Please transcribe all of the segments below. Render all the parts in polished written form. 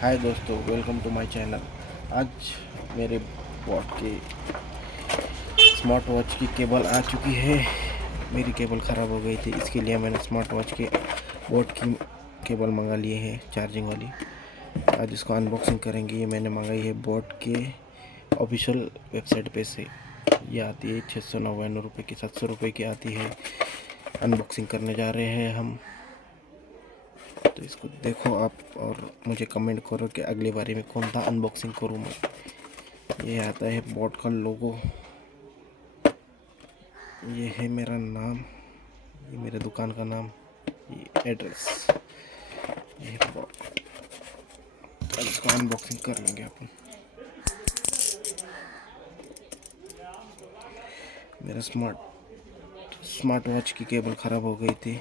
हाय दोस्तों, welcome to my channel. आज मेरे वॉच के स्मार्ट वॉच की केबल आ चुकी है। मेरी केबल ख़राब हो गई थी, इसके लिए मैंने स्मार्ट वॉच के बोट की केबल मंगा लिए है, चार्जिंग वाली। आज इसको अनबॉक्सिंग करेंगे। ये मैंने मंगाई है बोट के ऑफिशियल वेबसाइट पे से। ये आती है 699 रुपये की, 700 रुपये की आती है। अनबॉक्सिंग करने जा रहे हैं हम। तो इसको देखो आप और मुझे कमेंट करो कि अगली बारी में कौन सा अनबॉक्सिंग करूँ मैं। ये आता है बोट का लोगो, ये है मेरा नाम, ये मेरे दुकान का नाम, ये एड्रेस, ये बोट। अब इसको अनबॉक्सिंग कर लेंगे अपन। मेरा स्मार्ट वॉच की केबल ख़राब हो गई थी,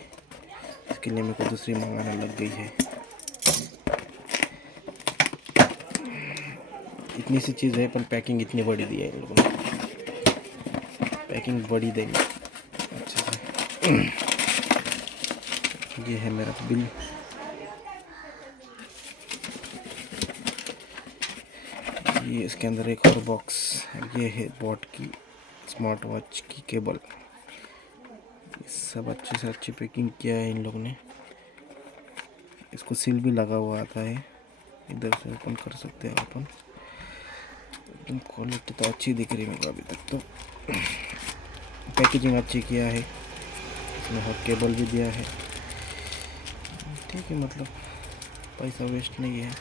इसके लिए मेरे को दूसरी मंगाना लग गई है। इतनी सी चीज़ है पर पैकिंग इतनी बड़ी दी है इन लोगों ने। पैकिंग बड़ी देंगे अच्छे से। ये है मेरा बिल। ये इसके अंदर एक और बॉक्स। ये है बोट की स्मार्ट वॉच की केबल। सब अच्छे से अच्छी पैकिंग किया है इन लोगों ने। इसको सील भी लगा हुआ आता है, इधर से ओपन कर सकते हैं अपन। एकदम क्वालिटी तो अच्छी दिख रही है अभी तक तो। पैकेजिंग अच्छी किया है, इसमें हॉट केबल भी दिया है। ठीक है, मतलब पैसा वेस्ट नहीं है,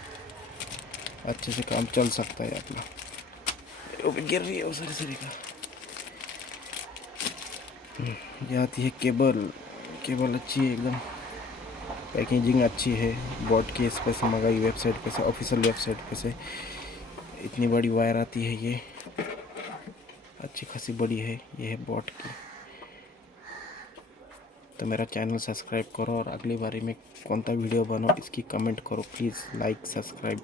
अच्छे से काम चल सकता है अपना। वो भी गिर रही है उस सरी का। ये आती है केबल अच्छी है एकदम, पैकेजिंग अच्छी है। बोट की इस पे से मंगाई, वेबसाइट पे से, ऑफिशियल वेबसाइट पे से। इतनी बड़ी वायर आती है, ये अच्छी खासी बड़ी है। ये है बोट की। तो मेरा चैनल सब्सक्राइब करो और अगली बारी में कौन सा वीडियो बनाओ इसकी कमेंट करो प्लीज़। Like subscribe.